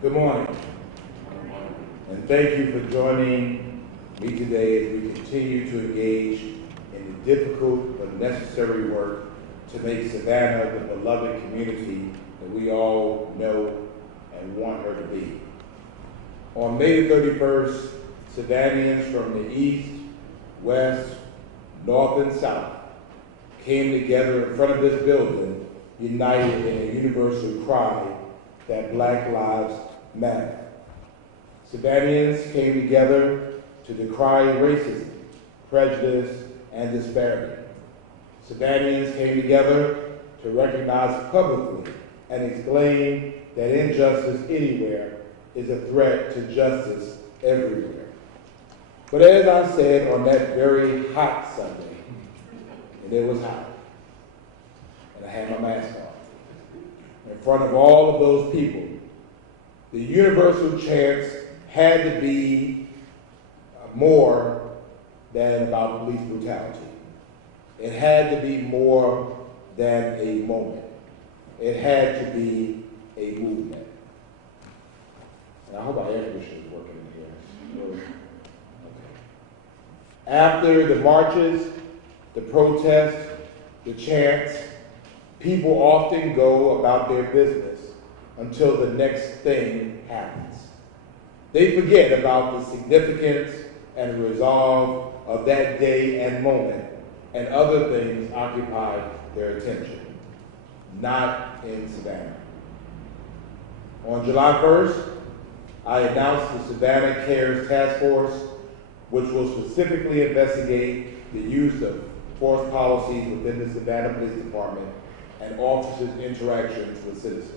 Good morning, and thank you for joining me today as we continue to engage in the difficult but necessary work to make Savannah the beloved community that we all know and want her to be. On May 31st, Savannians from the east, west, north, and south came together in front of this building, united in a universal cry that Black Lives Matter. Savannians came together to decry racism, prejudice, and disparity. Savannians came together to recognize publicly and exclaim that injustice anywhere is a threat to justice everywhere. But as I said on that very hot Sunday, and it was hot, and I had my mask on, in front of all of those people, the universal chants had to be more than about police brutality. It had to be more than a moment. It had to be a movement. And I hope our air conditioner is working in here. Okay. After the marches, the protests, the chants, people often go about their business until the next thing happens. They forget about the significance and resolve of that day and moment, and other things occupy their attention. Not in Savannah. On July 1st, I announced the Savannah Cares Task Force, which will specifically investigate the use of force policies within the Savannah Police Department and officers' interactions with citizens.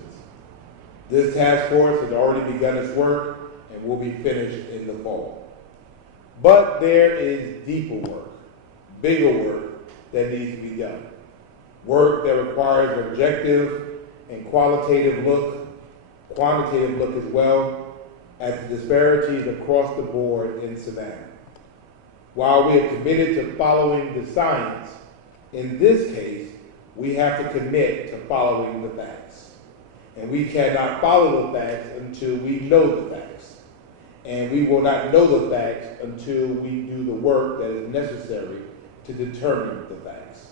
This task force has already begun its work and will be finished in the fall. But there is deeper work, bigger work that needs to be done. Work that requires an objective and quantitative look as well at the disparities across the board in Savannah. While we are committed to following the science, in this case, we have to commit to following the facts. And we cannot follow the facts until we know the facts. And we will not know the facts until we do the work that is necessary to determine the facts.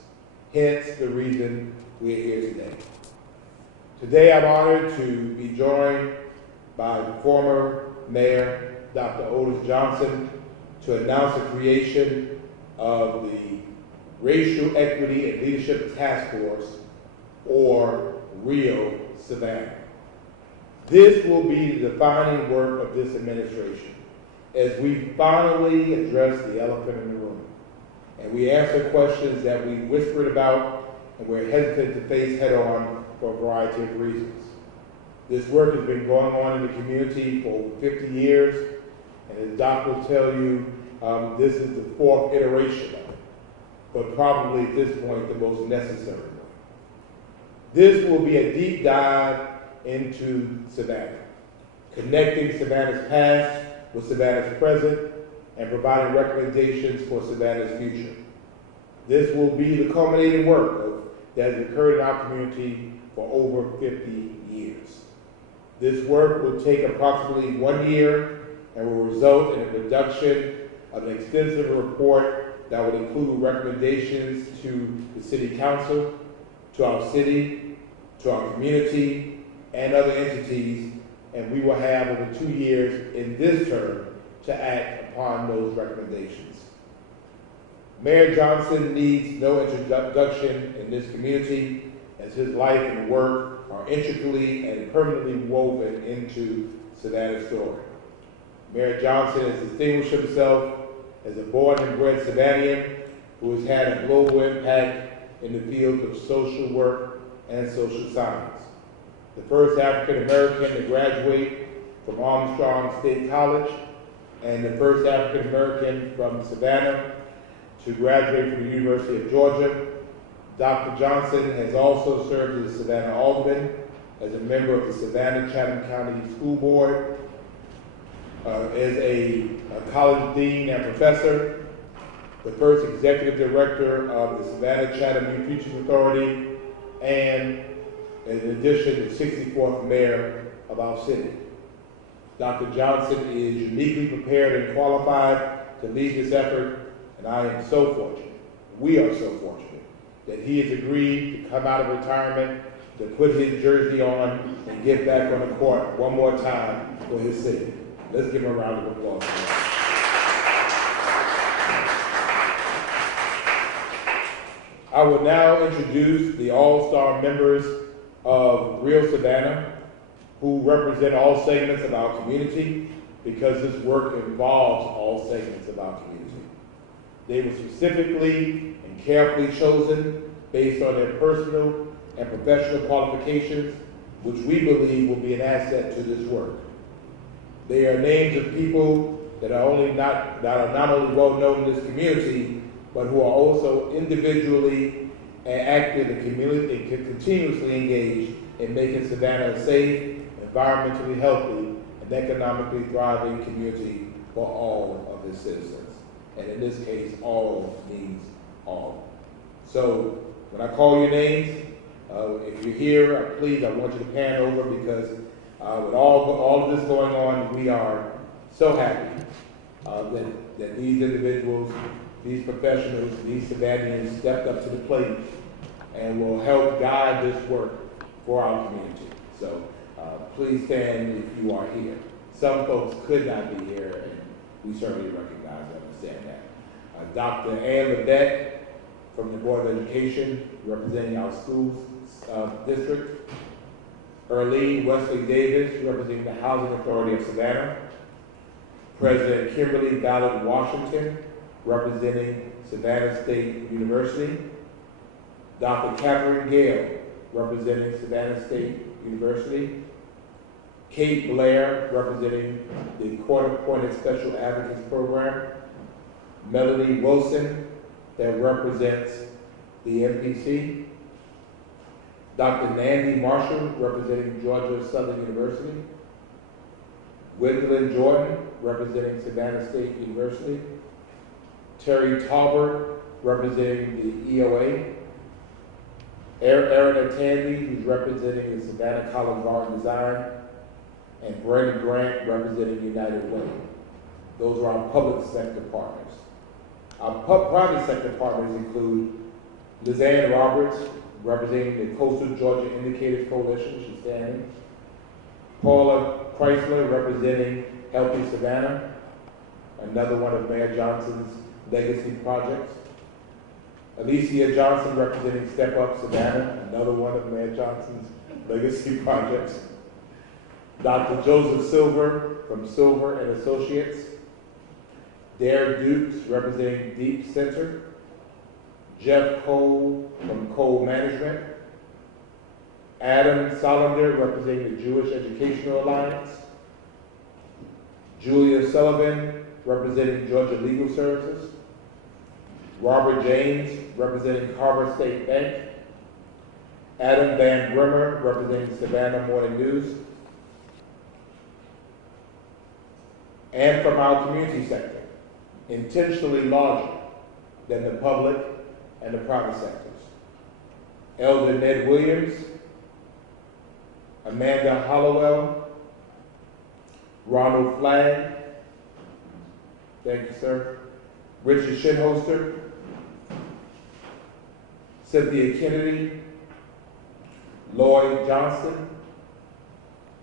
Hence the reason we're here today. Today I'm honored to be joined by former Mayor Dr. Otis Johnson to announce the creation of the Racial Equity and Leadership Task Force, or REAL Savannah. This will be the defining work of this administration as we finally address the elephant in the room. And we answer questions that we whispered about and we're hesitant to face head on for a variety of reasons. This work has been going on in the community for over 50 years, and as Doc will tell you, this is the fourth iteration of it, but probably at this point the most necessary one. This will be a deep dive into Savannah, connecting Savannah's past with Savannah's present and providing recommendations for Savannah's future. This will be the culminating work that has occurred in our community for over 50 years. This work will take approximately 1 year and will result in a production of an extensive report that will include recommendations to the City Council, to our city, to our community, and other entities, and we will have over 2 years in this term to act upon those recommendations. Mayor Johnson needs no introduction in this community, as his life and work are intricately and permanently woven into Savannah's story. Mayor Johnson has distinguished himself as a born and bred Savannian who has had a global impact in the field of social work and social science. The first African American to graduate from Armstrong State College, and the first African American from Savannah to graduate from the University of Georgia. Dr. Johnson has also served as a Savannah Alderman, as a member of the Savannah Chatham County School Board, as a college dean and professor, the first executive director of the Savannah Chatham Youth Teachers Authority, and in addition, the 64th mayor of our city. Dr. Johnson is uniquely prepared and qualified to lead this effort, and I am so fortunate, we are so fortunate, that he has agreed to come out of retirement, to put his jersey on and get back on the court one more time for his city. Let's give him a round of applause. I will now introduce the all-star members of Real Savannah, who represent all segments of our community, because this work involves all segments of our community. They were specifically and carefully chosen based on their personal and professional qualifications, which we believe will be an asset to this work. They are names of people that are not only well known in this community, but who are also individually and active and continuously engaged in making Savannah a safe, environmentally healthy, and economically thriving community for all of its citizens. And in this case, all means all. So when I call your names, if you're here, please, I want you to pan over, because with all of this going on, we are so happy that these individuals, these professionals, these Savannians stepped up to the plate and will help guide this work for our community. So please stand if you are here. Some folks could not be here, and we certainly recognize and understand that. Dr. Ann Ledet from the Board of Education, representing our schools district. Earlene Wesley Davis, representing the Housing Authority of Savannah. President Kimberly Ballard Washington, representing Savannah State University. Dr. Catherine Gale, representing Savannah State University. Kate Blair, representing the Court-Appointed Special Advocates Program. Melanie Wilson, that represents the MPC. Dr. Nandy Marshall, representing Georgia Southern University. Gwendolyn Jordan, representing Savannah State University. Terry Talbert, representing the EOA. Erin Tandy, who's representing the Savannah College of Art and Design. And Brandon Grant, representing United Way. Those are our public sector partners. Our private sector partners include Lizanne Roberts, representing the Coastal Georgia Indicators Coalition, she's standing. Paula Chrysler, representing Healthy Savannah, another one of Mayor Johnson's legacy projects. Alicia Johnson, representing Step Up Savannah, another one of Mayor Johnson's legacy projects. Dr. Joseph Silver from Silver and Associates. Dare Dukes, representing Deep Center. Jeff Cole from Cole Management. Adam Solander, representing the Jewish Educational Alliance. Julia Sullivan, representing Georgia Legal Services. Robert James, representing Carver State Bank. Adam Van Brimmer, representing Savannah Morning News. And from our community sector, intentionally larger than the public and the private sectors. Elder Ned Williams, Amanda Hollowell, Ronald Flagg, thank you, sir, Richard Shinholster, Cynthia Kennedy, Lloyd Johnston,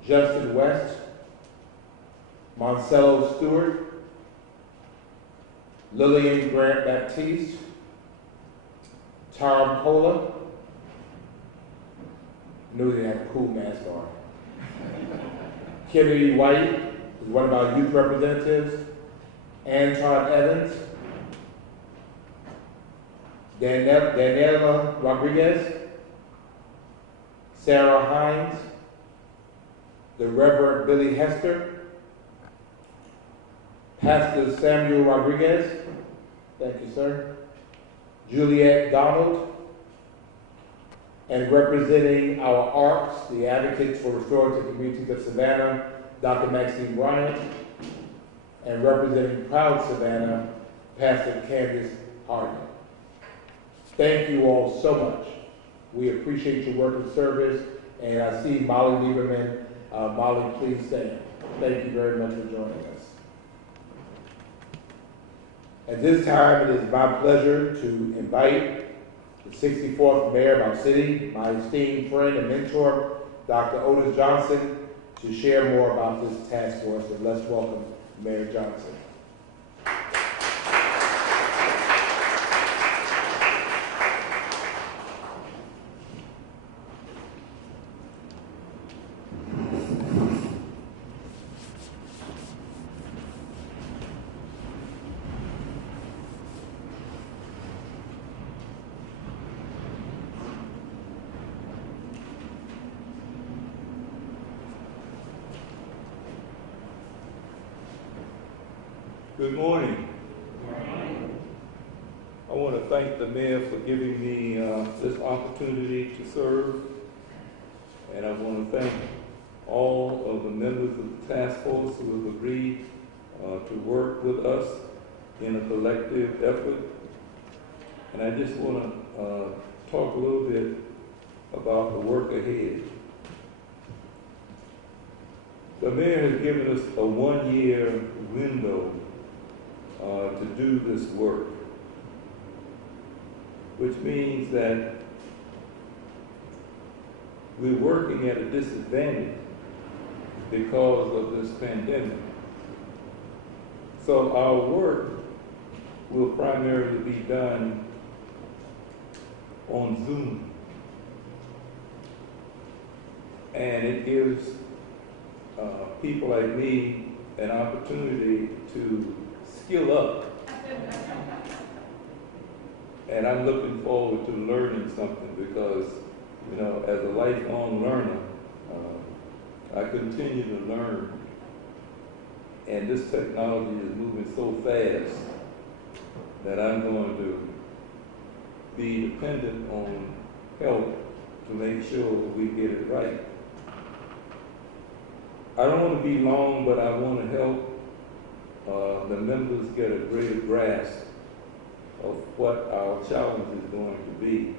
Justin West, Moncello Stewart, Lillian Grant Baptiste, Tara Pola, knew they had a cool mask on. Kennedy White is one of our youth representatives. Anton Evans, Daniela Rodriguez, Sarah Hines, the Reverend Billy Hester, Pastor Samuel Rodriguez, thank you, sir, Juliet Donald, and representing our ARCs, the Advocates for Restorative Communities of Savannah, Dr. Maxine Bryant, and representing Proud Savannah, Pastor Candace Hardin. Thank you all so much. We appreciate your work and service, and I see Molly Lieberman Molly, please stand. Thank you very much for joining us. At this time, it is my pleasure to invite the 64th Mayor of our city, my esteemed friend and mentor, Dr. Otis Johnson, to share more about this task force. And let's welcome Mayor Johnson. Good morning. I want to thank the mayor for giving me this opportunity to serve, and I want to thank all of the members of the task force who have agreed to work with us in a collective effort. And I just want to talk a little bit about the work ahead. The mayor has given us a one-year window to do this work, which means that we're working at a disadvantage because of this pandemic. So our work will primarily be done on Zoom. And it gives people like me an opportunity to skill up. And I'm looking forward to learning something because, you know, as a lifelong learner, I continue to learn. And this technology is moving so fast that I'm going to be dependent on help to make sure we get it right. I don't want to be long, but I want to help the members get a greater grasp of what our challenge is going to be.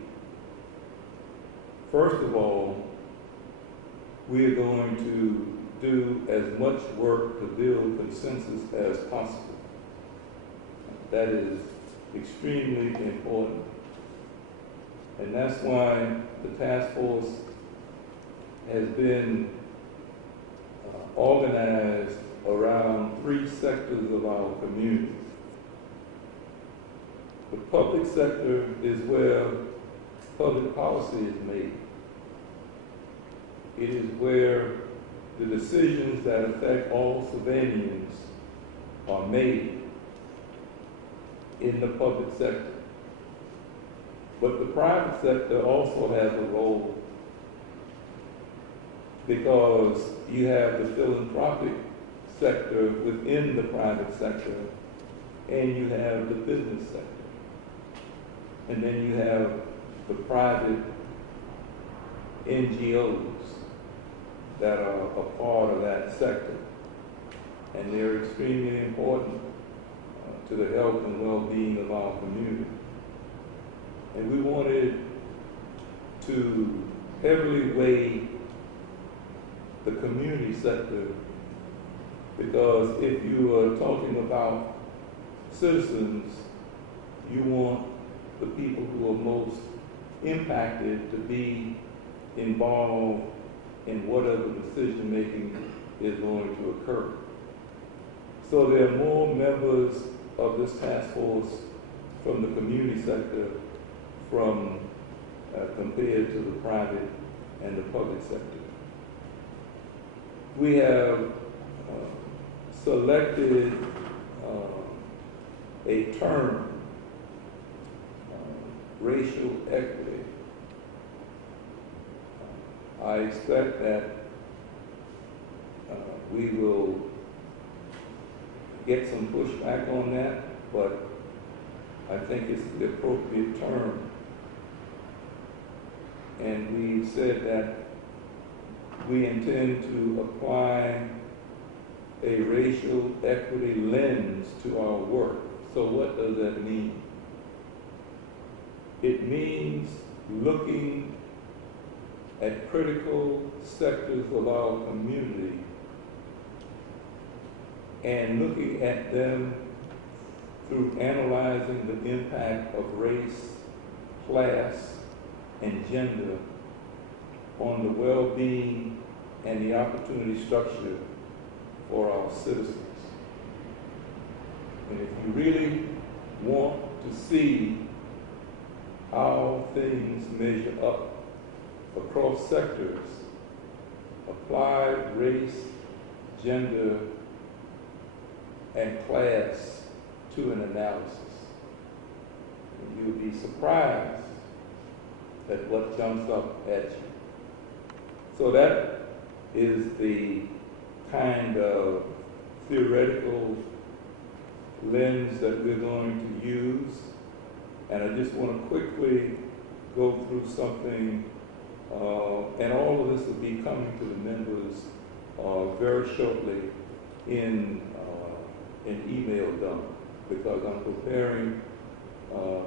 First of all, we are going to do as much work to build consensus as possible. That is extremely important. And that's why the task force has been organized around three sectors of our community. The public sector is where public policy is made. It is where the decisions that affect all Savannahans are made in the public sector. But the private sector also has a role because you have the philanthropic sector within the private sector, and you have the business sector. And then you have the private NGOs that are a part of that sector. And they're extremely important to the health and well-being of our community. And we wanted to heavily weigh the community sector because if you are talking about citizens, you want the people who are most impacted to be involved in whatever decision making is going to occur. So there are more members of this task force from the community sector compared to the private and the public sector. We have selected a term, racial equity. I expect that we will get some pushback on that, but I think it's the appropriate term. And we said that we intend to apply a racial equity lens to our work. So what does that mean? It means looking at critical sectors of our community and looking at them through analyzing the impact of race, class, and gender on the well-being and the opportunity structure for our citizens. And if you really want to see how things measure up across sectors, apply race, gender, and class to an analysis. And you'll be surprised at what jumps up at you. So that is the kind of theoretical lens that we're going to use. And I just want to quickly go through something, and all of this will be coming to the members very shortly in an email dump, because I'm preparing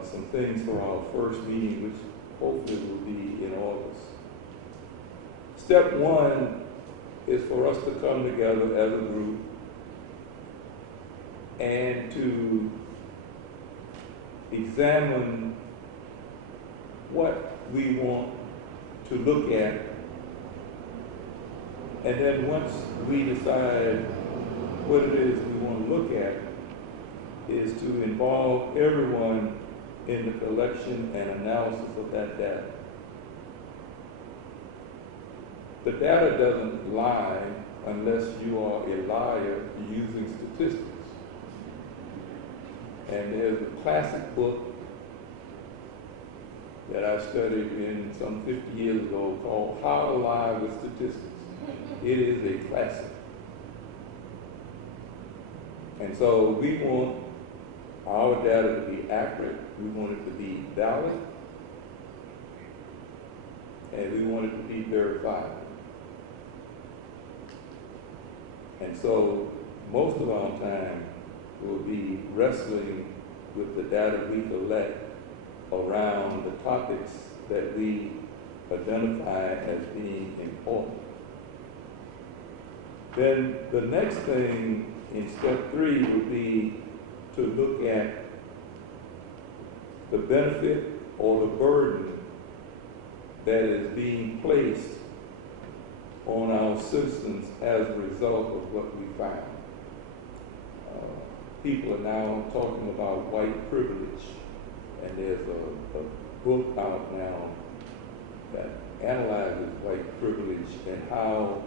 some things for our first meeting, which hopefully will be in August. Step one is for us to come together as a group and to examine what we want to look at, and then once we decide what it is we want to look at, is to involve everyone in the collection and analysis of that data. The data doesn't lie unless you are a liar using statistics. And there's a classic book that I studied in some 50 years ago called How to Lie with Statistics. It is a classic. And so we want our data to be accurate, we want it to be valid, and we want it to be verifiable. And so most of our time will be wrestling with the data we collect around the topics that we identify as being important. Then the next thing in step 3 would be to look at the benefit or the burden that is being placed on our citizens as a result of what we find. People are now talking about white privilege, and there's a book out now that analyzes white privilege and how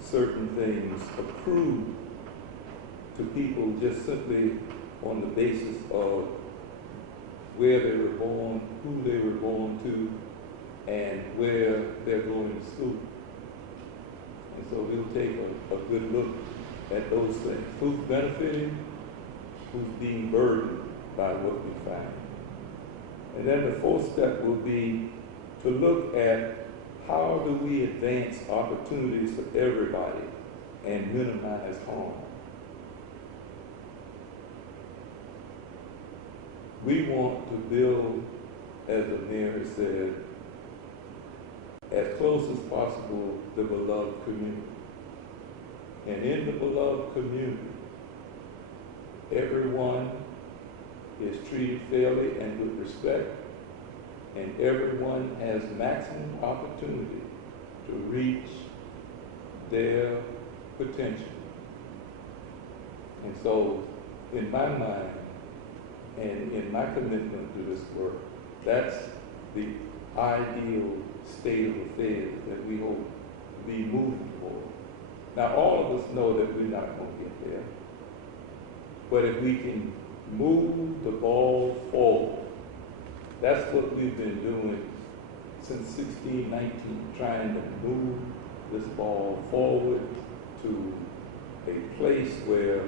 certain things accrue to people just simply on the basis of where they were born, who they were born to, and where they're going to school. And so we'll take a good look at those things. Who's benefiting, who's being burdened by what we find. And then the fourth step will be to look at how do we advance opportunities for everybody and minimize harm. We want to build, as the mayor said, as close as possible, the beloved community. And in the beloved community, everyone is treated fairly and with respect, and everyone has maximum opportunity to reach their potential. And so, in my mind, and in my commitment to this work, that's the ideal state of affairs that we hope to be moving for. Now, all of us know that we're not going to get there, but if we can move the ball forward, that's what we've been doing since 1619, trying to move this ball forward to a place where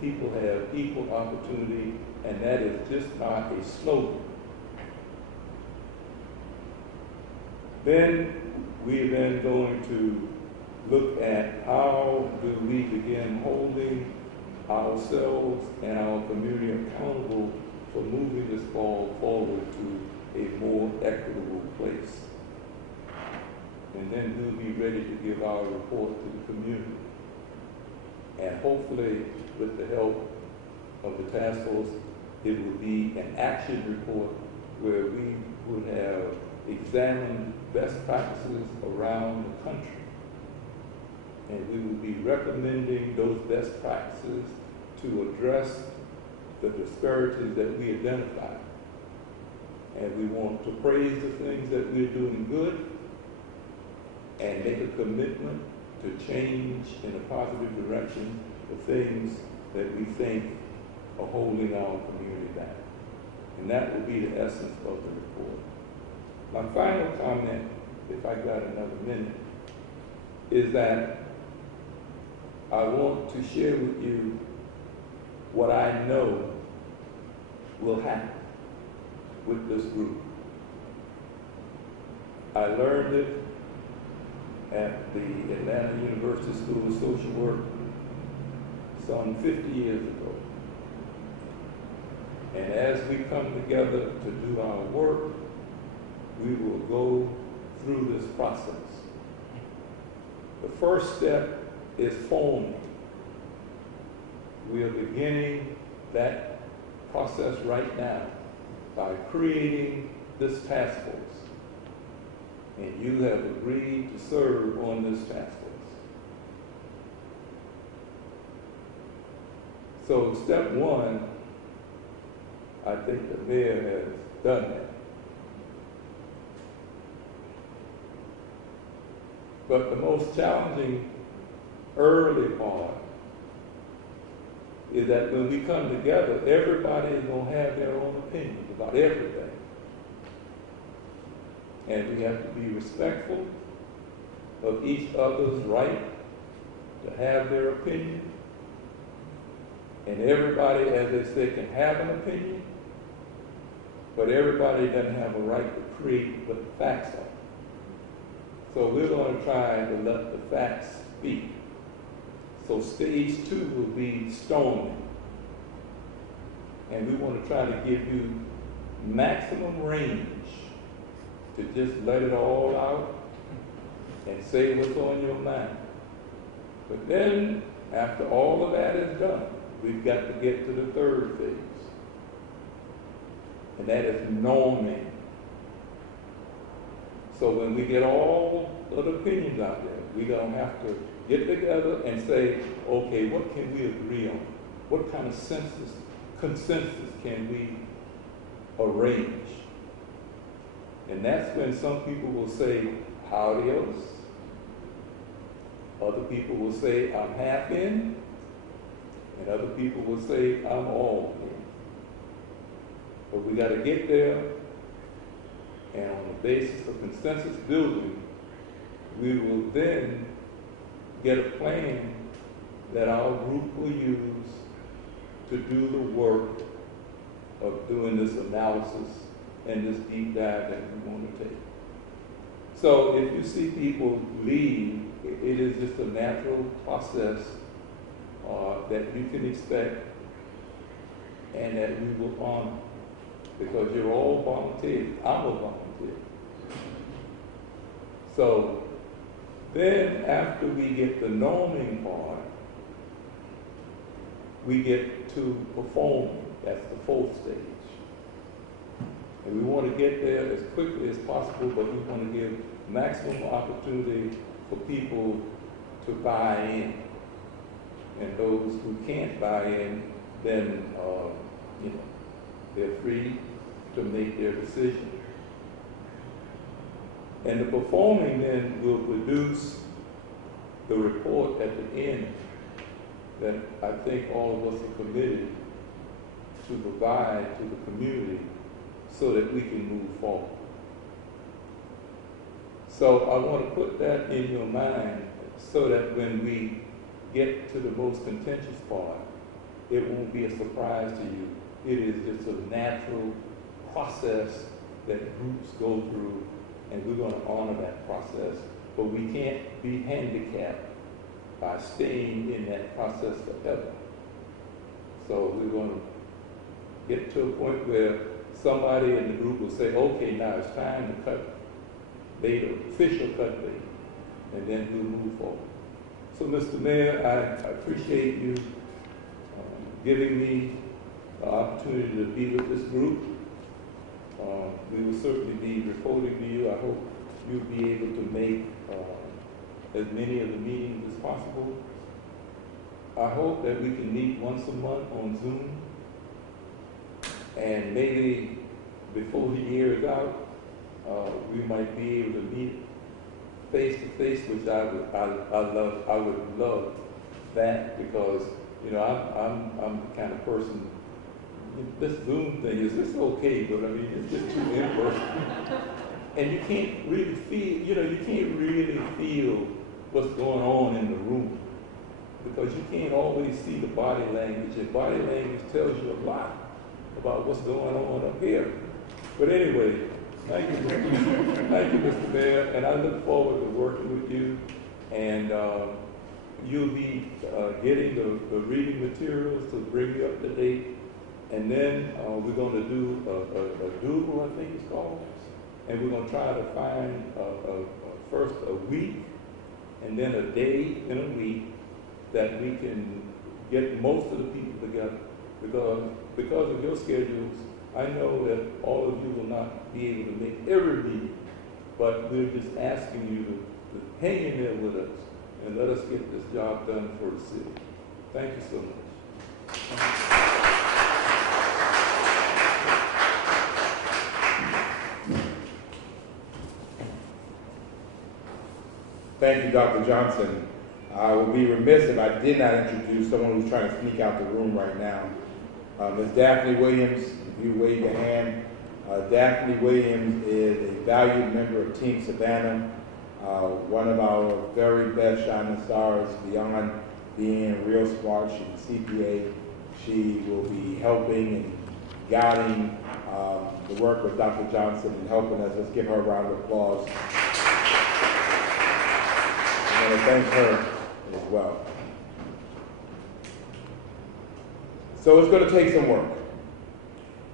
people have equal opportunity, and that is just not a slogan. Then we're then going to look at how do we begin holding ourselves and our community accountable for moving this ball forward to a more equitable place. and then we'll be ready to give our report to the community. And hopefully, with the help of the task force, it will be an action report where we would have examined best practices around the country. And we will be recommending those best practices to address the disparities that we identify. And we want to praise the things that we're doing good and make a commitment to change in a positive direction the things that we think are holding our community back. And that will be the essence of the report. My final comment, if I got another minute, is that I want to share with you what I know will happen with this group. I learned it at the Atlanta University School of Social Work some 50 years ago. And as we come together to do our work, we will go through this process. The first step is forming. We are beginning that process right now by creating this task force. And you have agreed to serve on this task force. So step one, I think the mayor has done that. But the most challenging early part is that when we come together, everybody is going to have their own opinions about everything. And we have to be respectful of each other's right to have their opinion. And everybody, as they say, can have an opinion, but everybody doesn't have a right to create what the facts are. So we're going to try to let the facts speak. So stage 2 will be storming. And we want to try to give you maximum range to just let it all out and say what's on your mind. But then, after all of that is done, we've got to get to the third phase. And that is norming. So when we get all of the opinions out there, we're going to have to get together and say, okay, what can we agree on? What kind of consensus can we arrange? And that's when some people will say, adios. Other people will say, I'm half in. And other people will say, I'm all in. But we got to get there. And on the basis of consensus building, we will then get a plan that our group will use to do the work of doing this analysis and this deep dive that we want to take. So if you see people leave, it is just a natural process that you can expect and that we will honor, because you're all volunteers. I'm a volunteer. So then after we get the norming part, we get to performing. That's the fourth stage. And we want to get there as quickly as possible, but we want to give maximum opportunity for people to buy in. And those who can't buy in, then they're free to make their decision. And the performing then will produce the report at the end that I think all of us are committed to provide to the community so that we can move forward. So I want to put that in your mind so that when we get to the most contentious part, it won't be a surprise to you. It is just a natural process that groups go through, and we're going to honor that process. But we can't be handicapped by staying in that process forever. So we're going to get to a point where somebody in the group will say, okay, now it's time to cut later, official cut date, and then we'll move forward. So, Mr. Mayor, I appreciate you giving me the opportunity to be with this group. We will certainly be reporting to you. I hope you'll be able to make as many of the meetings as possible. I hope that we can meet once a month on Zoom, and maybe before the year is out, we might be able to meet face to face, which I would love that, because I'm the kind of person. This Zoom thing is just okay, but I mean it's just too in-person, and you can't really feel what's going on in the room, because you can't always see the body language, and body language tells you a lot about what's going on up here. But anyway, thank you, Mr. Mayor, and I look forward to working with you, and you'll be getting the reading materials to bring you up to date, and then we're going to do a doodle, I think it's called, and we're going to try to find first a week, and then a day in a week that we can get most of the people together, because of your schedules. I know that all of you will not be able to make every meeting, but we're just asking you to hang in there with us and let us get this job done for the city. Thank you so much. Thank you, Dr. Johnson. I would be remiss if I did not introduce someone who's trying to sneak out the room right now. Ms. Daphne Williams, if you wave your hand. Daphne Williams is a valued member of Team Savannah, one of our very best shining stars. Beyond being real smart, she's a CPA. She will be helping and guiding the work with Dr. Johnson and helping us. Let's give her a round of applause. I want to thank her as well. So it's going to take some work.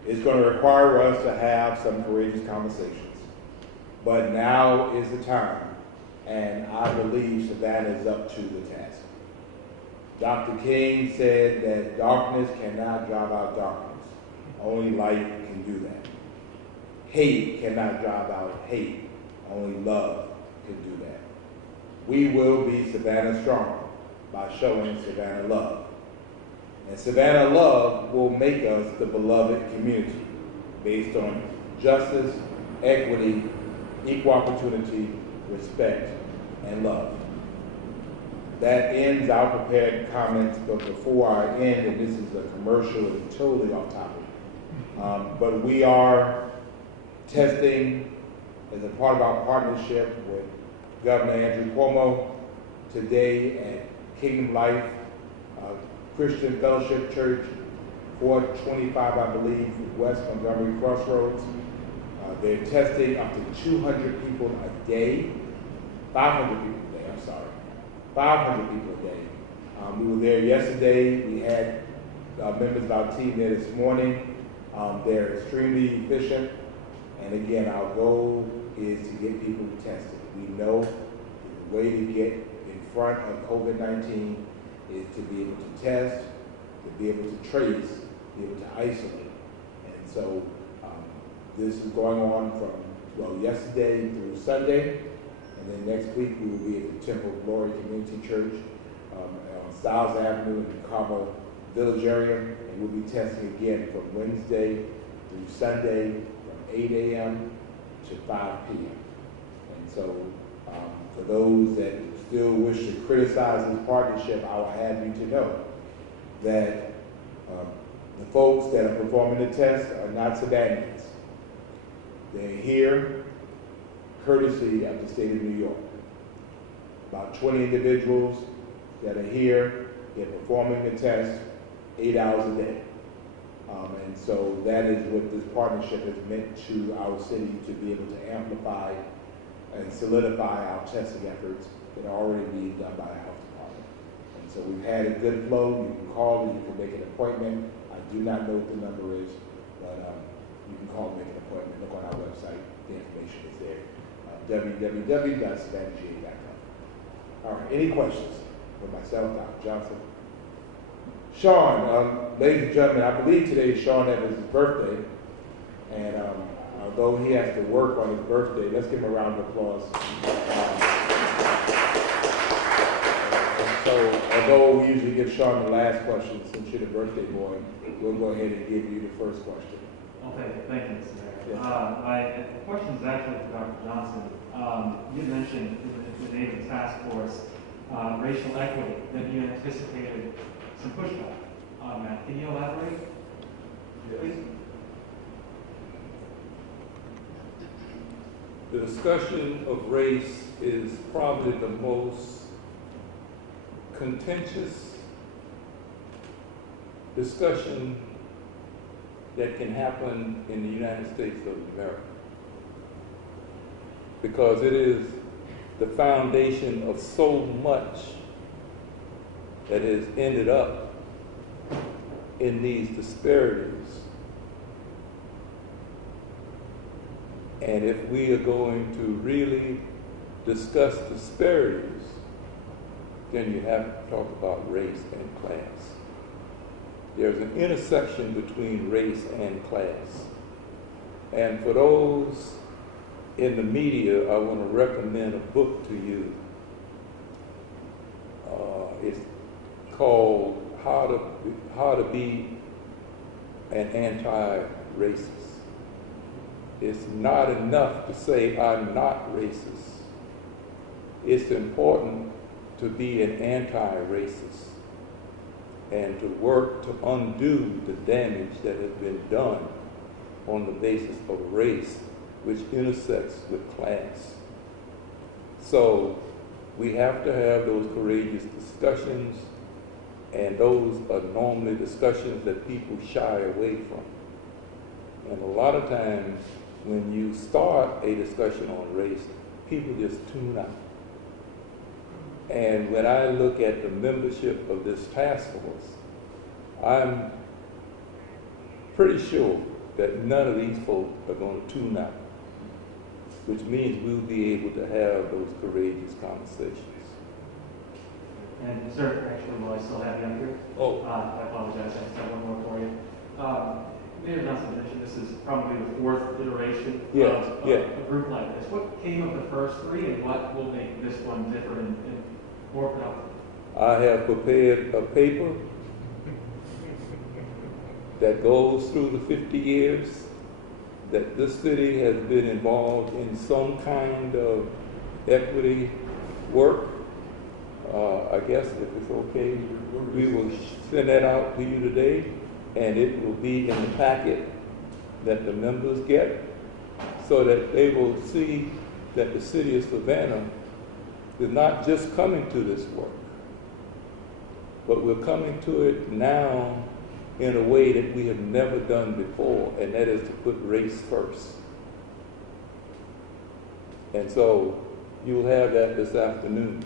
It's going to require us to have some courageous conversations. But now is the time, and I believe Savannah is up to the task. Dr. King said that darkness cannot drive out darkness. Only light can do that. Hate cannot drive out hate. Only love can do that. We will be Savannah strong by showing Savannah love. And Savannah love will make us the beloved community based on justice, equity, equal opportunity, respect, and love. That ends our prepared comments, but before I end, and this is a commercial and totally off topic, but we are testing as a part of our partnership with Governor Andrew Cuomo today at Kingdom Life Christian Fellowship Church, 425, I believe, West Montgomery Crossroads. They're testing up to 200 people a day, 500 people a day, 500 people a day. We were there yesterday. We had members of our team there this morning. They're extremely efficient. And again, our goal is to get people tested. We know the way to get in front of COVID-19 is to be able to test, to be able to trace, to be able to isolate. And so this is going on from, yesterday through Sunday. And then next week we will be at the Temple of Glory Community Church on Stiles Avenue in the Carmel Village area. And we'll be testing again from Wednesday through Sunday from 8 a.m. to 5 p.m. And so for those that still wish to criticize this partnership, I will have you to know that the folks that are performing the test are not Savannahans. They're here courtesy of the state of New York. About 20 individuals that are here, they're performing the test 8 hours a day. And so that is what this partnership has meant to our city, to be able to amplify and solidify our testing efforts that are already being done by the health department. And so we've had a good flow. You can call and you can make an appointment. I do not know what the number is, but you can call and make an appointment. Look on our website. The information is there. www.savannahga.com. All right, any questions for myself, Dr. Johnson? Sean, ladies and gentlemen, I believe today is Sean Evans' birthday, and although he has to work on his birthday, let's give him a round of applause. So, although we usually give Sean the last question, since you're the birthday boy, we'll go ahead and give you the first question. Okay, thank you, Mr. Mayor. Yes. My question is actually for Dr. Johnson. You mentioned in the name of the task force, racial equity, that you anticipated some pushback on that. Can you elaborate? Please. The discussion of race is probably the most contentious discussion that can happen in the United States of America, because it is the foundation of so much that has ended up in these disparities. And if we are going to really discuss disparities, then you have to talk about race and class. There's an intersection between race and class. And for those in the media, I want to recommend a book to you. It's called How to Be an Anti-Racist. It's not enough to say I'm not racist. It's important to be an anti-racist and to work to undo the damage that has been done on the basis of race, which intersects with class. So we have to have those courageous discussions, and those are normally discussions that people shy away from. And a lot of times when you start a discussion on race, people just tune out. And when I look at the membership of this task force, I'm pretty sure that none of these folks are going to tune out, which means we'll be able to have those courageous conversations. And sir, actually, while I still have you up here, I apologize, I just have one more for you. Mayor Johnson mentioned this is probably the fourth iteration of a group like this. What came of the first three, and what will make this one different and more productive? I have prepared a paper that goes through the 50 years that this city has been involved in some kind of equity work. I guess if it's okay, we will send that out to you today, and it will be in the packet that the members get, so that they will see that the city of Savannah is not just coming to this work, but we're coming to it now in a way that we have never done before, and that is to put race first. And so you'll have that this afternoon,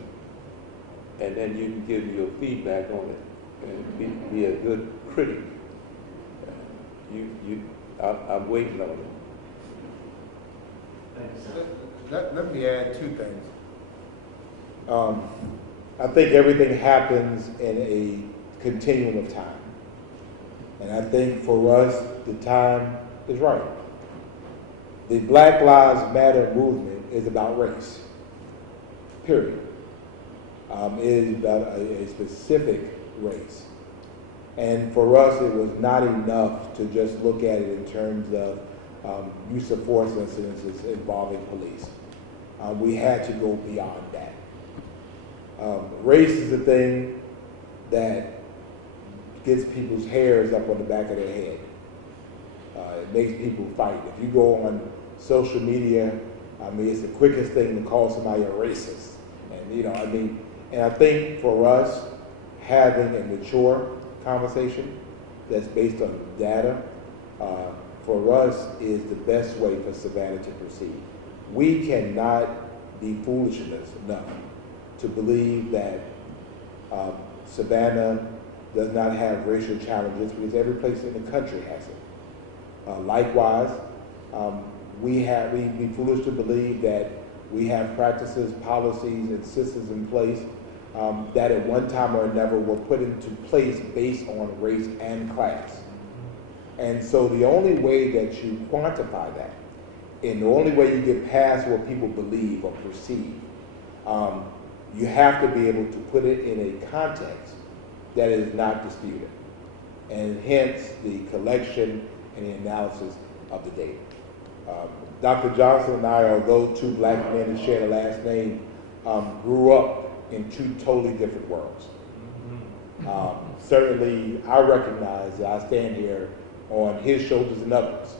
and then you can give your feedback on it and be a good critic. I'm waiting on it. Thank you, sir. Let me add two things. I think everything happens in a continuum of time. And I think for us, the time is right. The Black Lives Matter movement is about race, period. It is about a specific race. And for us, it was not enough to just look at it in terms of use of force incidences involving police. We had to go beyond that. Race is the thing that gets people's hairs up on the back of their head. It makes people fight. If you go on social media, it's the quickest thing to call somebody a racist. And and I think for us, having a mature conversation that's based on data, for us is the best way for Savannah to proceed. We cannot be foolish enough to believe that Savannah does not have racial challenges, because every place in the country has it. Likewise, we'd be foolish to believe that We have practices, policies, and systems in place that at one time or another were put into place based on race and class. And so the only way that you quantify that, and the only way you get past what people believe or perceive, you have to be able to put it in a context that is not disputed. And hence the collection and the analysis of the data. Dr. Johnson and I, although two black men that share the last name, grew up in two totally different worlds. Certainly, I recognize that I stand here on his shoulders and others.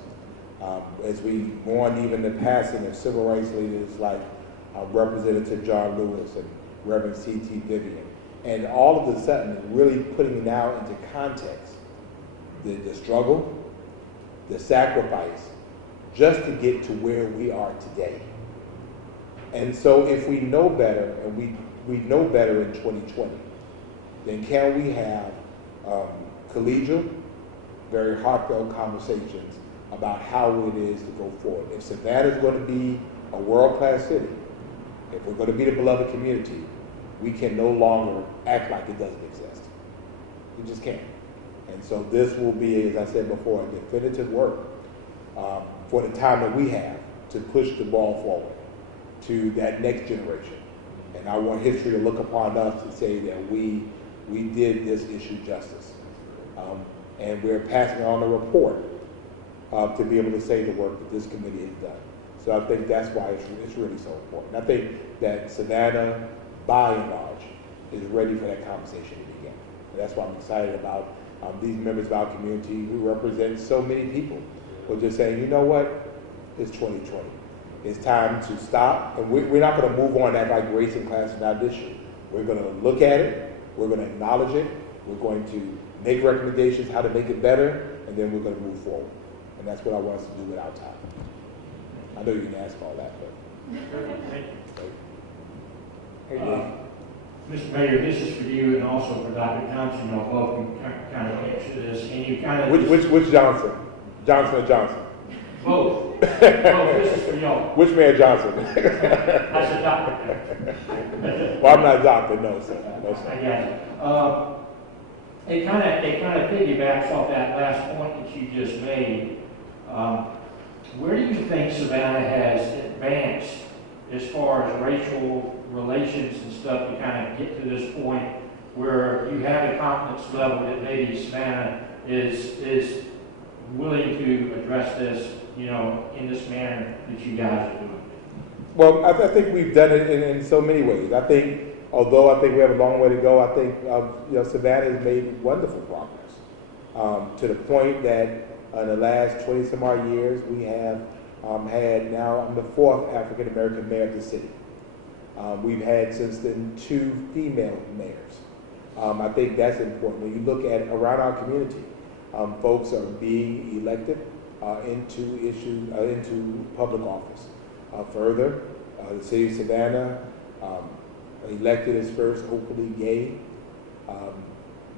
As we mourn even the passing of civil rights leaders like Representative John Lewis and Reverend C.T. Vivian, and all of a sudden really putting it out into context, the struggle, the sacrifice, just to get to where we are today. And so if we know better, and we know better in 2020, then can we have collegial, very heartfelt conversations about how it is to go forward. If Savannah is going to be a world-class city, if we're going to be the beloved community, we can no longer act like it doesn't exist. We just can't. And so this will be, as I said before, a definitive work for the time that we have to push the ball forward to that next generation. And I want history to look upon us to say that we did this issue justice. And we're passing on a report to be able to say the work that this committee has done. So I think that's why it's really so important. I think that Savannah, by and large, is ready for that conversation to begin. And that's why I'm excited about these members of our community who represent so many people who are just saying, you know what, it's 2020. It's time to stop, and we're not going to move on that like race and class is not an issue. We're going to look at it, we're going to acknowledge it, we're going to make recommendations how to make it better, and then we're going to move forward. And that's what I want us to do with our time. I know you can ask all that, but. Hey, Dave. Mr. Mayor, this is for you and also for Dr. Johnson. Y'all both can kind of answer this. And you kind of which Johnson? Johnson or Johnson? Both. Both. This is for y'all. Which man Johnson? I said doctor. Well, I'm not a doctor, no, sir. No, sir. I got you. It kind of piggybacks off that last point that you just made. Where do you think Savannah has advanced as far as racial relations and stuff to kind of get to this point where you have a confidence level that maybe Savannah is willing to address this, in this manner that you guys are doing? Well, I think we've done it in so many ways. I think, although I think we have a long way to go, I think Savannah has made wonderful progress to the point that in the last 20 some odd years, we have had now, I'm the fourth African American mayor of the city. We've had since then 2 female mayors. I think that's important. When you look at around our community, folks are being elected into public office. Further, the city of Savannah elected its first openly gay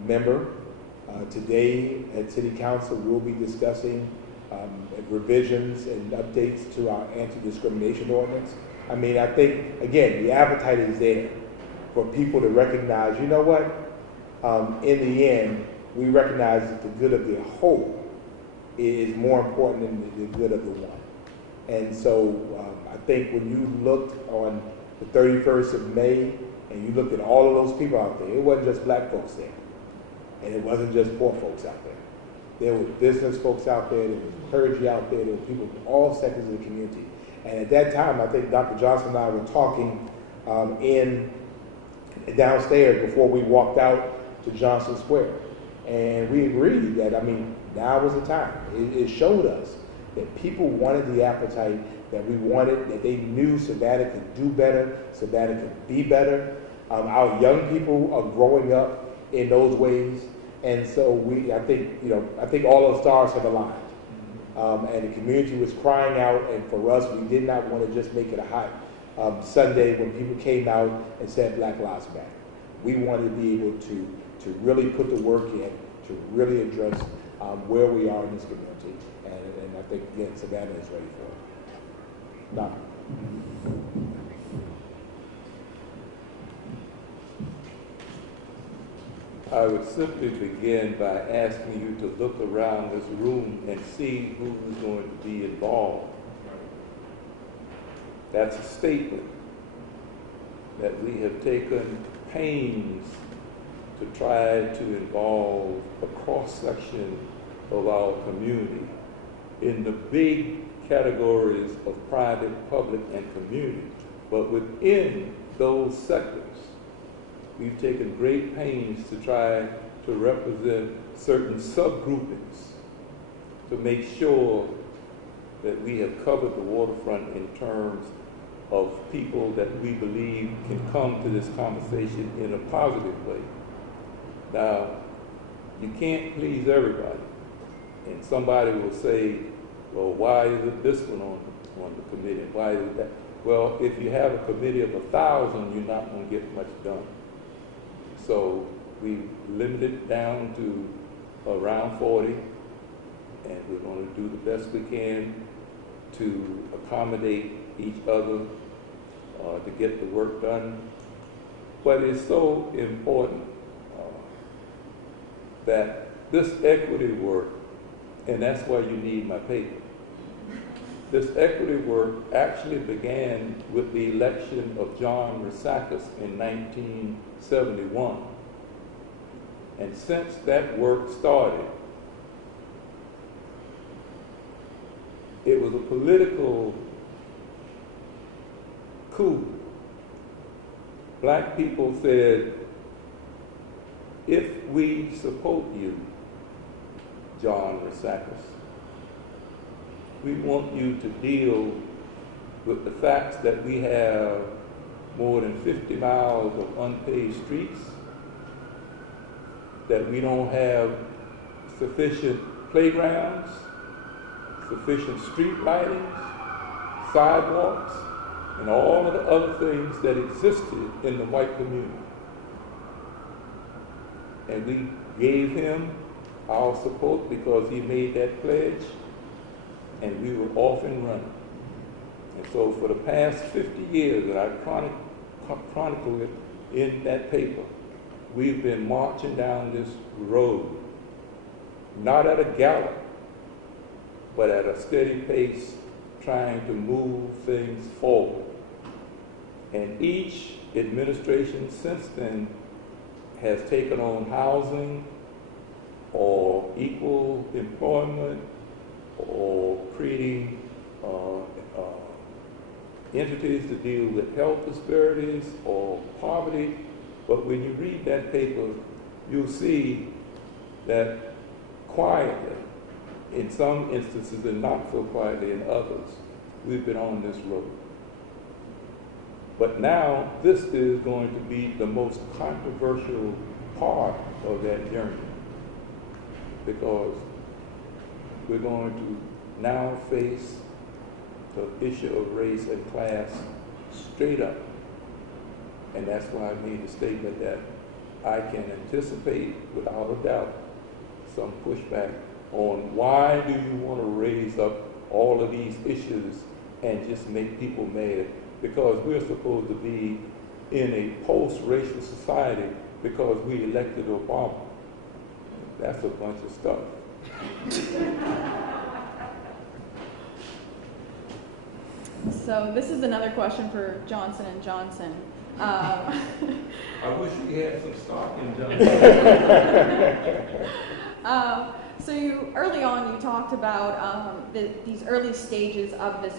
member. Today at City Council, we'll be discussing revisions and updates to our anti-discrimination ordinance. I mean, I think, again, the appetite is there for people to recognize, you know what, in the end, we recognize that the good of the whole is more important than the good of the one. And so I think when you looked on the 31st of May and you looked at all of those people out there, it wasn't just black folks there. And it wasn't just poor folks out there. There were business folks out there, there was clergy out there were people from all sectors of the community. And at that time, I think Dr. Johnson and I were talking downstairs before we walked out to Johnson Square. And we agreed that, now was the time. It showed us that people wanted the appetite, that we wanted, that they knew Savannah could do better, Savannah could be better. Our young people are growing up in those ways. And so I think all the stars have aligned. And the community was crying out, and for us, we did not want to just make it a hot Sunday when people came out and said Black Lives Matter. We wanted to be able to really put the work in, to really address where we are in this community. And I think, again, Savannah is ready for it. Now. I would simply begin by asking you to look around this room and see who's going to be involved. That's a statement that we have taken pains to try to involve a cross-section of our community in the big categories of private, public, and community. But within those sectors, we've taken great pains to try to represent certain subgroupings to make sure that we have covered the waterfront in terms of people that we believe can come to this conversation in a positive way. Now, you can't please everybody. And somebody will say, well, why isn't this one on the committee? Why is that? Well, if you have a committee of 1,000, you're not going to get much done. So we limited it down to around 40, and we're going to do the best we can to accommodate each other to get the work done. But it's so important that this equity work, and that's why you need my paper, this equity work actually began with the election of John Rusakis in 1971. And since that work started, it was a political coup. Black people said, if we support you, John Rusakis, we want you to deal with the facts that we have more than 50 miles of unpaved streets, that we don't have sufficient playgrounds, sufficient street lightings, sidewalks, and all of the other things that existed in the white community. And we gave him our support because he made that pledge, and we were off and running. And so for the past 50 years that I chronicled it in that paper, we've been marching down this road, not at a gallop, but at a steady pace, trying to move things forward. And each administration since then has taken on housing or equal employment or creating entities to deal with health disparities or poverty. But when you read that paper, you'll see that quietly, in some instances and not so quietly in others, we've been on this road. But now this is going to be the most controversial part of that journey, because we're going to now face the issue of race and class straight up. And that's why I made the statement that I can anticipate without a doubt some pushback on why do you want to raise up all of these issues and just make people mad, because we're supposed to be in a post-racial society because we elected Obama. That's a bunch of stuff. So this is another question for Johnson & Johnson. I wish we had some stock in Johnson. So early on you talked about these early stages of this,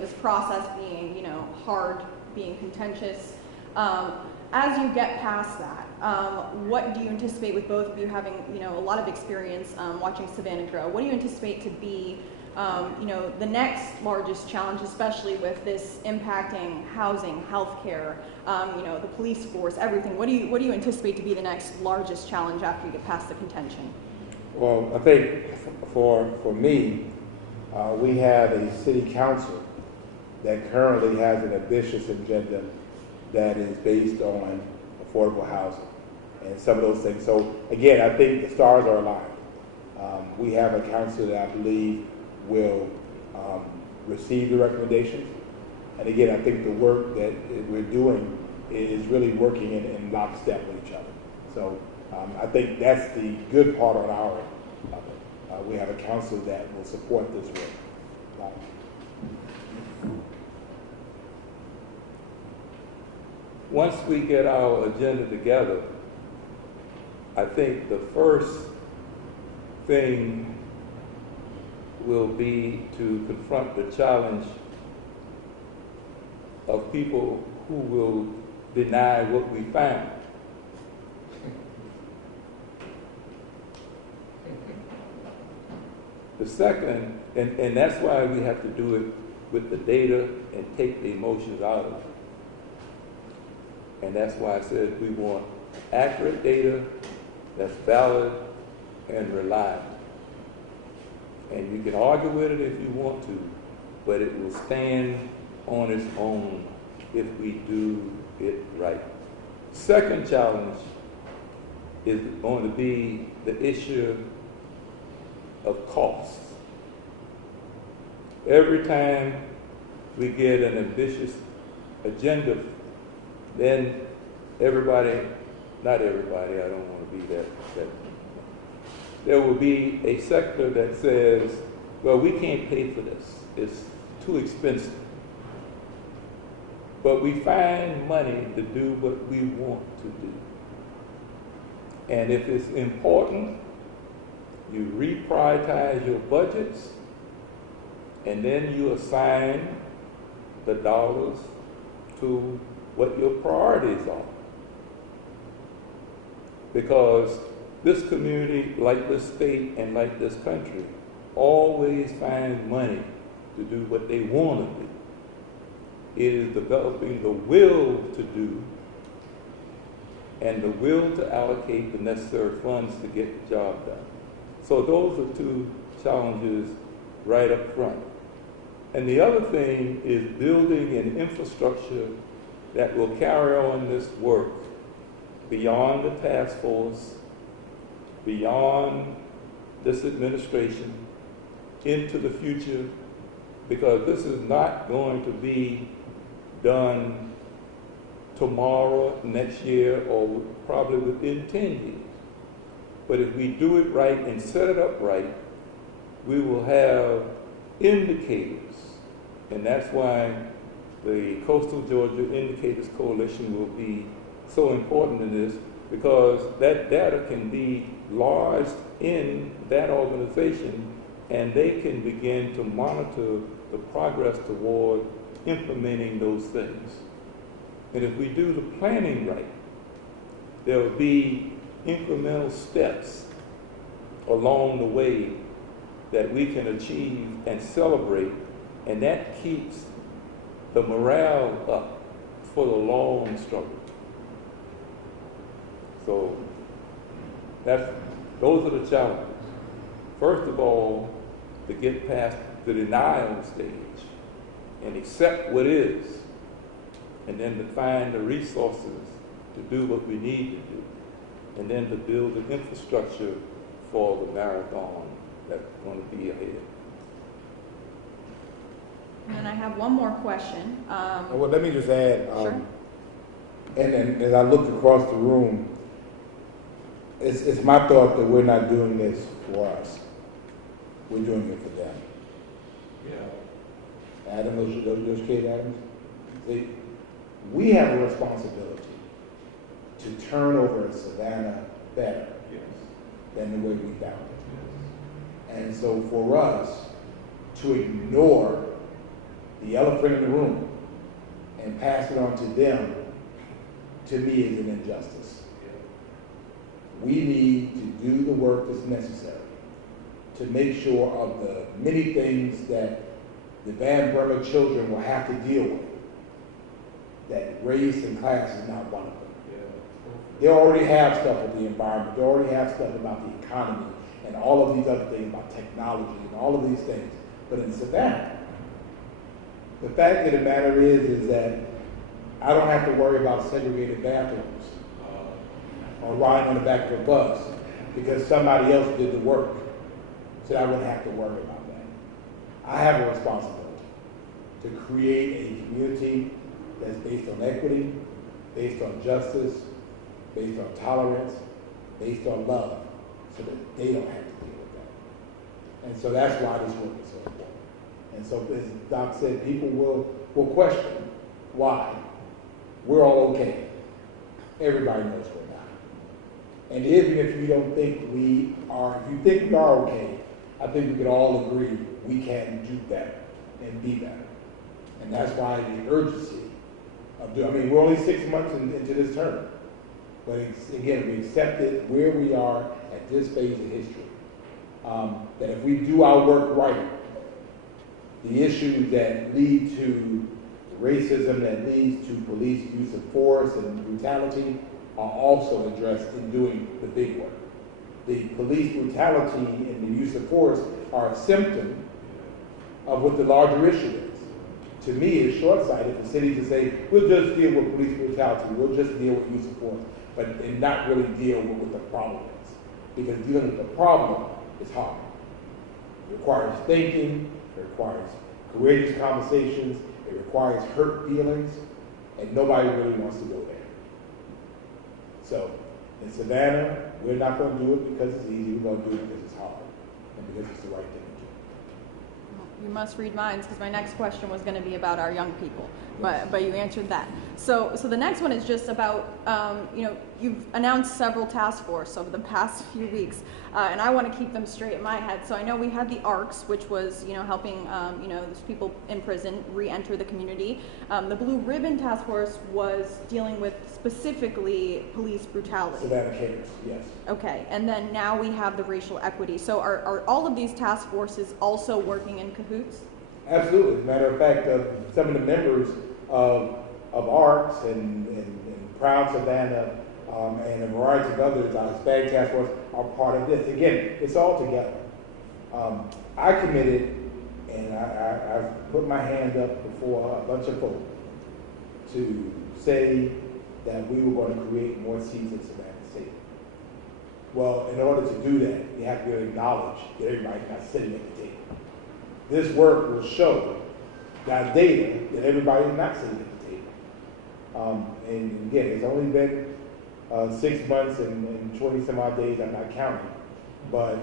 this process being, hard, being contentious. As you get past that, what do you anticipate, with both of you having, a lot of experience watching Savannah grow, what do you anticipate to be, the next largest challenge, especially with this impacting housing, healthcare, the police force, everything? What do you anticipate to be the next largest challenge after you get past the contention? Well, I think for me, we have a city council that currently has an ambitious agenda that is based on affordable housing and some of those things. So again, I think the stars are aligned. We have a council that I believe will receive the recommendations. And again, I think the work that we're doing is really working in lockstep with each other. So I think that's the good part on our end of it. We have a council that will support this work. Once we get our agenda together, I think the first thing will be to confront the challenge of people who will deny what we found. The second, and that's why we have to do it with the data and take the emotions out of it. And that's why I said we want accurate data that's valid and reliable. And you can argue with it if you want to, but it will stand on its own if we do it right. Second challenge is going to be the issue of costs. Every time we get an ambitious agenda, then everybody, not everybody, I don't want to be that there will be a sector that says, well, we can't pay for this. It's too expensive. But we find money to do what we want to do. And if it's important, you reprioritize your budgets, and then you assign the dollars to what your priorities are. Because this community, like this state and like this country, always finds money to do what they want to do. It is developing the will to do and the will to allocate the necessary funds to get the job done. So those are two challenges right up front. And the other thing is building an infrastructure that will carry on this work beyond the task force, beyond this administration, into the future, because this is not going to be done tomorrow, next year, or probably within 10 years. But if we do it right and set it up right, we will have indicators. And that's why the Coastal Georgia Indicators Coalition will be so important in this, because that data can be lodged in that organization and they can begin to monitor the progress toward implementing those things. And if we do the planning right, there will be incremental steps along the way that we can achieve and celebrate, and that keeps the morale up for the long struggle. So those are the challenges. First of all, to get past the denial stage and accept what is, and then to find the resources to do what we need to do, and then to build the infrastructure for the marathon that's going to be ahead. And I have one more question. Well, let me just add, Sure. and as I look across the room, it's my thought that we're not doing this for us. We're doing it for them. Yeah. Adam, those kids, Adam, see, we have a responsibility to turn over Savannah better than the way we found it. And so for us to ignore the elephant in the room and pass it on to them, to me, is an injustice. We need to do the work that's necessary to make sure of the many things that the Van Bremmer children will have to deal with, that race and class is not one of them. They already have stuff with the environment. They already have stuff about the economy and all of these other things about technology and all of these things. But in Savannah, the fact of the matter is that I don't have to worry about segregated bathrooms or riding on the back of a bus because somebody else did the work. So I wouldn't have to worry about that. I have a responsibility to create a community that's based on equity, based on justice, based on tolerance, based on love, so that they don't have to deal with that. And so that's why this work is so important. And so, as Doc said, people will question why we're all okay. Everybody knows we're not. And even if you don't think we are, if you think we are okay, I think we could all agree we can do better and be better. And that's why the urgency of doing, I mean, we're only 6 months into this term. But again, we accepted where we are at this phase of history. That if we do our work right, the issues that lead to racism, that leads to police use of force and brutality, are also addressed in doing the big work. The police brutality and the use of force are a symptom of what the larger issue is. To me, it's short-sighted for cities to say, we'll just deal with police brutality, we'll just deal with use of force, but and not really deal with what the problem is. Because dealing with the problem is hard. It requires thinking, it requires courageous conversations, it requires hurt feelings, and nobody really wants to go there. So, in Savannah, we're not going to do it because it's easy, we're going to do it because it's hard, and because it's the right thing to do. You must read minds, because my next question was going to be about our young people, but you answered that. So the next one is just about, you've announced several task force over the past few weeks, and I want to keep them straight in my head. So I know we had the ARCs, which was, helping, those people in prison re-enter the community. The Blue Ribbon Task Force was dealing with specifically police brutality. Savannah case, yes. Okay, and then now we have the racial equity. So are all of these task forces also working in cahoots? Absolutely. As a matter of fact, some of the members of ARCS and Proud Savannah and a variety of others, our Hispanic Task Force, are part of this. Again, it's all together. I committed, and I put my hand up before a bunch of folks to say that we were going to create more seats in Savannah State. Well, in order to do that, you have to acknowledge that everybody's not sitting at the table. This work will show that data that everybody is not sitting at the table. And again, it's only been 6 months and 20 some odd days, I'm not counting. But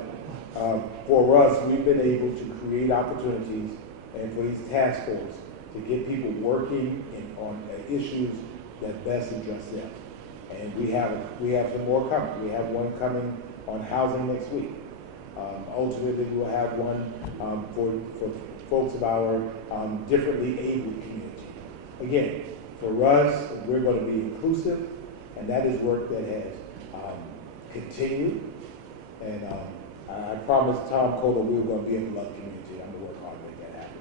for us, we've been able to create opportunities and for these task forces to get people working on issues that best address them. And we have some more coming. We have one coming on housing next week. Ultimately, we'll have one for folks of our differently abled community. Again, for us, we're going to be inclusive, and that is work that has continued. And I promised Tom Kohler we were going to be able to love the community. I'm going to work hard to make that happen.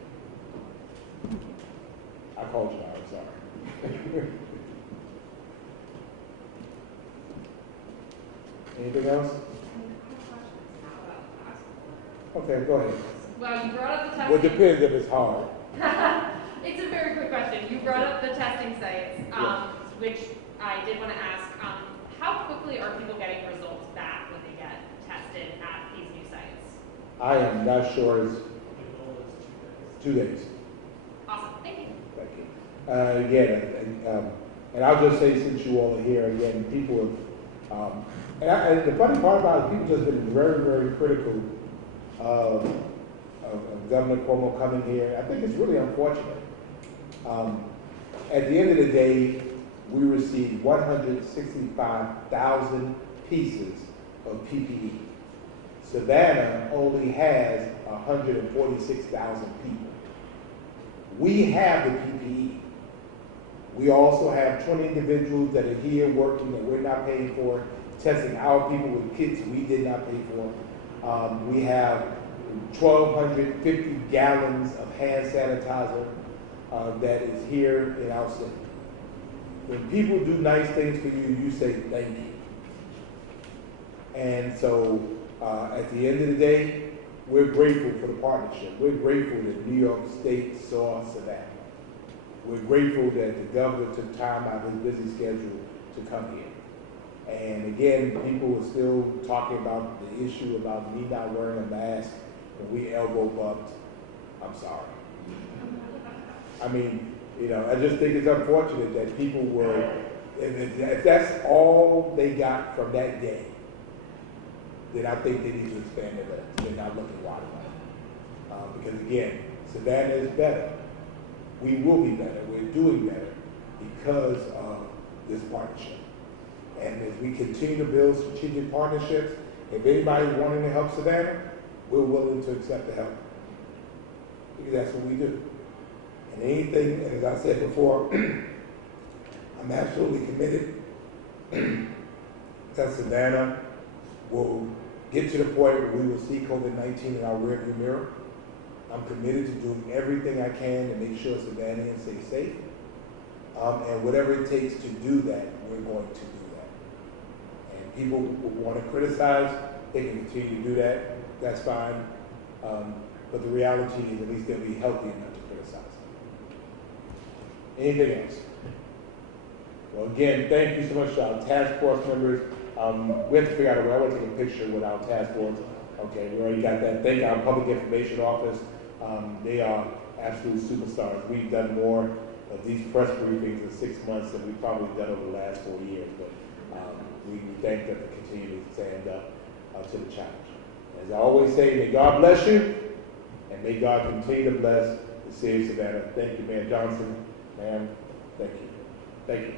I called you out, I'm sorry. Anything else? Okay, go ahead. Well, you brought up the testing. Well, it depends if it's hard. It's a very quick question. You brought up the testing sites, which I did want to ask. How quickly are people getting results back when they get tested at these new sites? I am not sure. It's 2 days. Awesome. Thank you. Thank you. Again, and I'll just say, since you all are here, again, people have, and the funny part about it, people have been very, very critical of Governor Cuomo coming here. I think it's really unfortunate. At the end of the day, we received 165,000 pieces of PPE. Savannah only has 146,000 people. We have the PPE. We also have 20 individuals that are here working that we're not paying for, testing our people with kits we did not pay for. We have 1,250 gallons of hand sanitizer that is here in our city. When people do nice things for you, you say thank you. And so at the end of the day, we're grateful for the partnership. We're grateful that New York State saw Savannah. We're grateful that the governor took time out of his busy schedule to come here. And again, people are still talking about the issue about me not wearing a mask when we elbow bumped. I'm sorry. I mean, I just think it's unfortunate that people were, if that's all they got from that day, then I think they need to expand their letters. They're not looking wide enough. Because again, Savannah is better. We will be better. We're doing better because of this partnership. And as we continue to build strategic partnerships, if anybody's wanting to help Savannah, we're willing to accept the help. Because that's what we do. And anything, and as I said before, I'm absolutely committed that Savannah will get to the point where we will see COVID-19 in our rearview mirror. I'm committed to doing everything I can to make sure Savannahans stay safe. And whatever it takes to do that, we're going to do that. And people will want to criticize, they can continue to do that, that's fine. But the reality is at least they'll be healthy enough to criticize. Anything else? Well, again, thank you so much to our task force members. We have to figure out a way. I want to take a picture with our task force. Okay, we already got that. Thank our public information office. They are absolute superstars. We've done more of these press briefings in 6 months than we've probably done over the last 4 years. But we thank them for continuing to stand up to the challenge. As I always say, may God bless you, and may God continue to bless the city of Savannah. Thank you, Mayor Johnson. Ma'am, thank you. Thank you.